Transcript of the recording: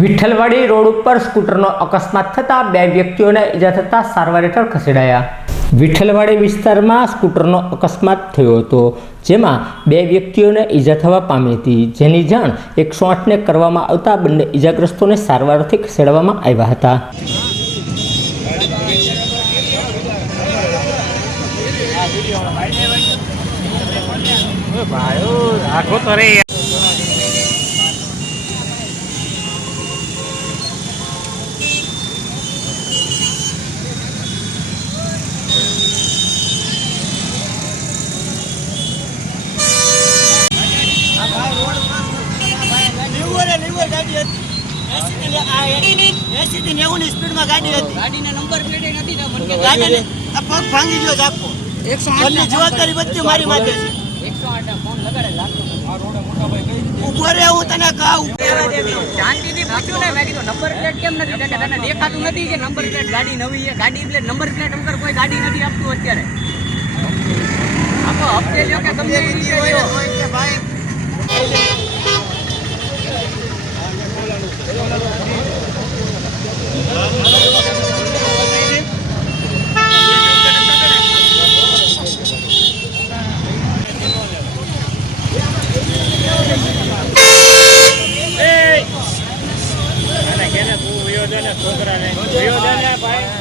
Vithalwadi road ઉપર સ્કૂટરનો અકસ્માત થતાં બે વ્યક્તિઓને ઈજા થતાં સારવાર હેઠળ ખસેડાયા. વિઠ્ઠલવાડી વિસ્તારમાં સ્કૂટરનો અકસ્માત થયો હતો, જેમાં બે વ્યક્તિઓને ઈજા થવા પામી હતી. જેની જાણ એકસો આઠને કરવામાં આવતા બંને ઈજાગ્રસ્તોને સારવારથી ખસેડવામાં આવ્યા હતા. આખો તો રે સ્પીડમાં ગાડી હતી ગાડીના નંબર પ્લેટે નથી ને મને પગ ભાંગી ગયો જાપો એકસો ઘરની જવાબદારી બધી મારી માથે છે. એકસો આઠ ફોન લગાડે ઊભો રે હું તને કહું. શાંતિથી પૂછ્યું ને મેં કીધું નંબર પ્લેટ કેમ નથી? કે તને દેખાતું નથી કે નંબર પ્લેટ ગાડી નવી છે. ગાડી પ્લેટ નંબર પ્લેટ વગર કોઈ ગાડી નથી આપતું અત્યારે. આખો હપ્તે લ્યો કે ગમે એ રીતે લ્યો. છોકરાને. ભાઈ.